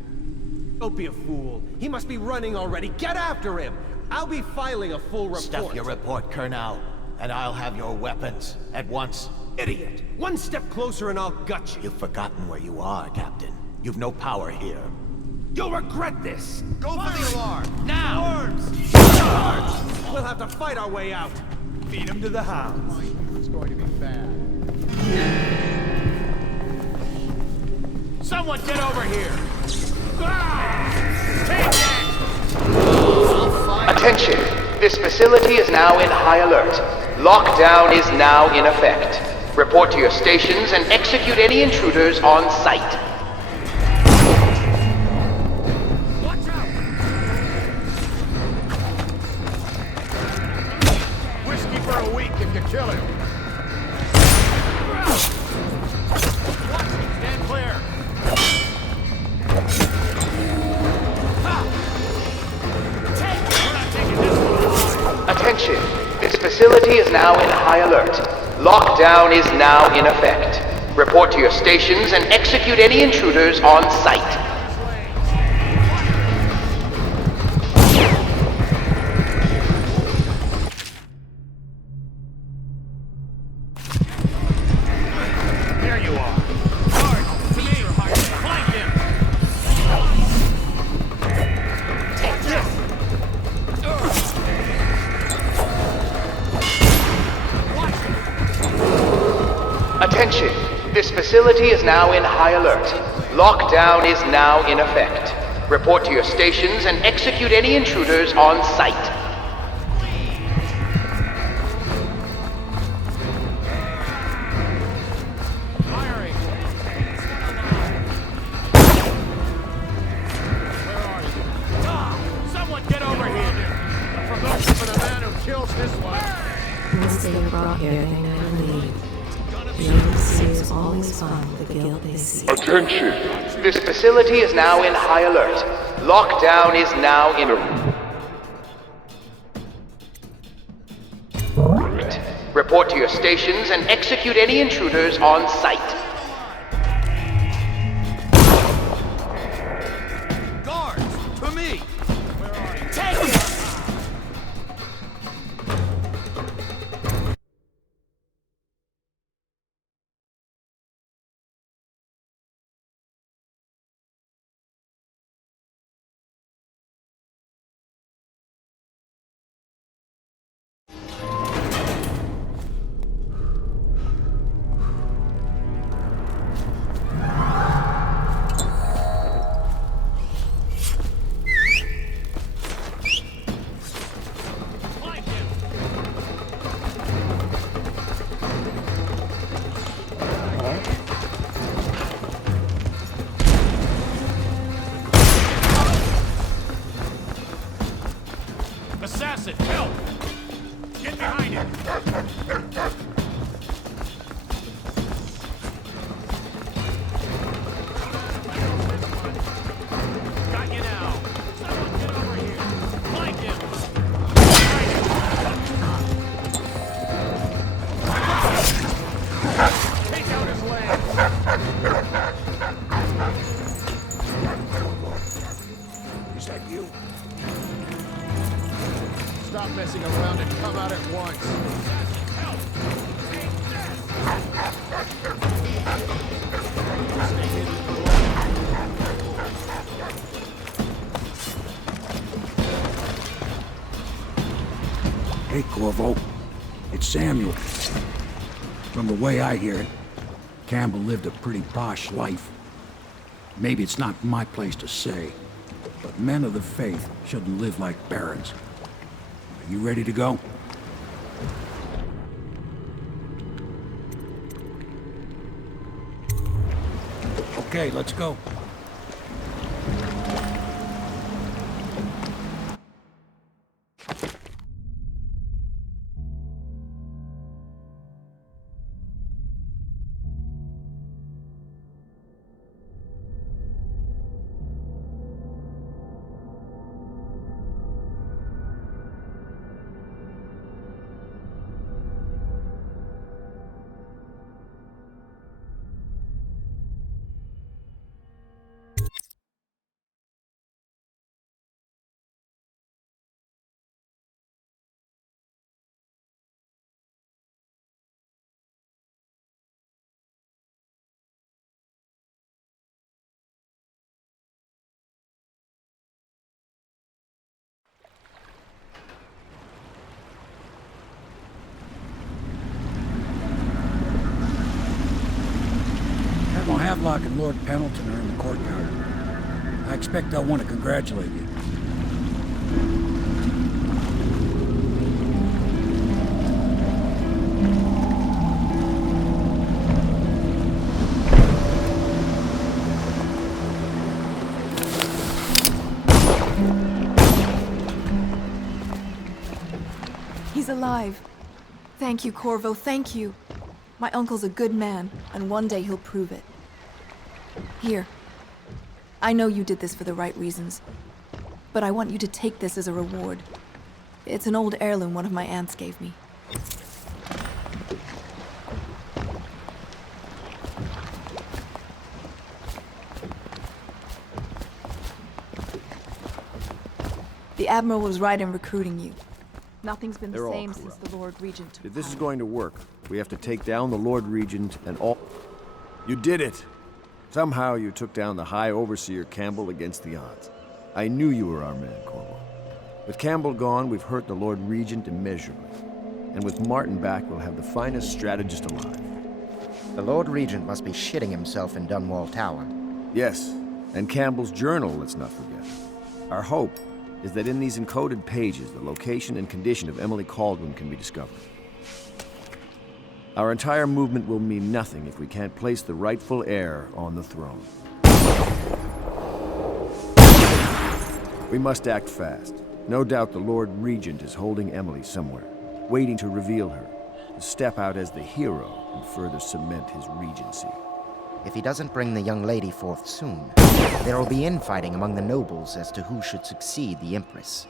Don't be a fool. He must be running already. Get after him! I'll be filing a full report. Stuff your report, Colonel, and I'll have your weapons at once. Idiot! One step closer and I'll gut you. You've forgotten where you are, Captain. You've no power here. You'll regret this! Go for the alarm! Now! Arms! We'll have to fight our way out. Feed him to the hounds. It's going to be bad. Someone get over here! Take it! Attention! This facility is now in high alert. Lockdown is now in effect. Report to your stations and execute any intruders on site. Watch out! Whiskey for a week if you kill him. Stand clear! Attention! This facility is now in high alert. Lockdown is now in effect. Report to your stations and execute any intruders on site. There you are. Guard, to me. Flank him. Take this. Attention! This facility is now in high alert. Lockdown is now in effect. Report to your stations and execute any intruders on site. Firing. Where are you? Someone get over here. A promotion for the man who kills this one. Once they are brought here, they never leave. The overseers always find the guilt they see. Attention! This facility is now in high alert. Lockdown is now in effect. Report to your stations and execute any intruders on site. Guards, to me! Take it! Assassin, help! Get behind him! Got you now! Someone get over here! Flank him! Take out his leg! Is that you? Stop messing around and come out at once. Hey, Corvo. It's Samuel. From the way I hear it, Campbell lived a pretty posh life. Maybe it's not my place to say, but men of the faith shouldn't live like barons. Are you ready to go? Okay, let's go. Havelock and Lord Pendleton are in the courtyard. I expect they'll want to congratulate you. He's alive. Thank you, Corvo, thank you. My uncle's a good man, and one day he'll prove it. Here. I know you did this for the right reasons, but I want you to take this as a reward. It's an old heirloom one of my aunts gave me. The Admiral was right in recruiting you. Nothing's been They're the all same since corrupt. the Lord Regent took If this is power. going to work, we have to take down the Lord Regent and all... You did it! Somehow you took down the High Overseer Campbell against the odds. I knew you were our man, Corvo. With Campbell gone, we've hurt the Lord Regent immeasurably. And with Martin back, we'll have the finest strategist alive. The Lord Regent must be shitting himself in Dunwall Tower. Yes, and Campbell's journal, let's not forget. Our hope is that in these encoded pages, the location and condition of Emily Caldwin can be discovered. Our entire movement will mean nothing if we can't place the rightful heir on the throne. We must act fast. No doubt the Lord Regent is holding Emily somewhere, waiting to reveal her, to step out as the hero and further cement his regency. If he doesn't bring the young lady forth soon, there will be infighting among the nobles as to who should succeed the Empress.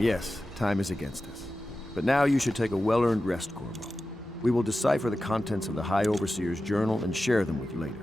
Yes, time is against us. But now you should take a well-earned rest, Corvo. We will decipher the contents of the High Overseer's journal and share them with you later.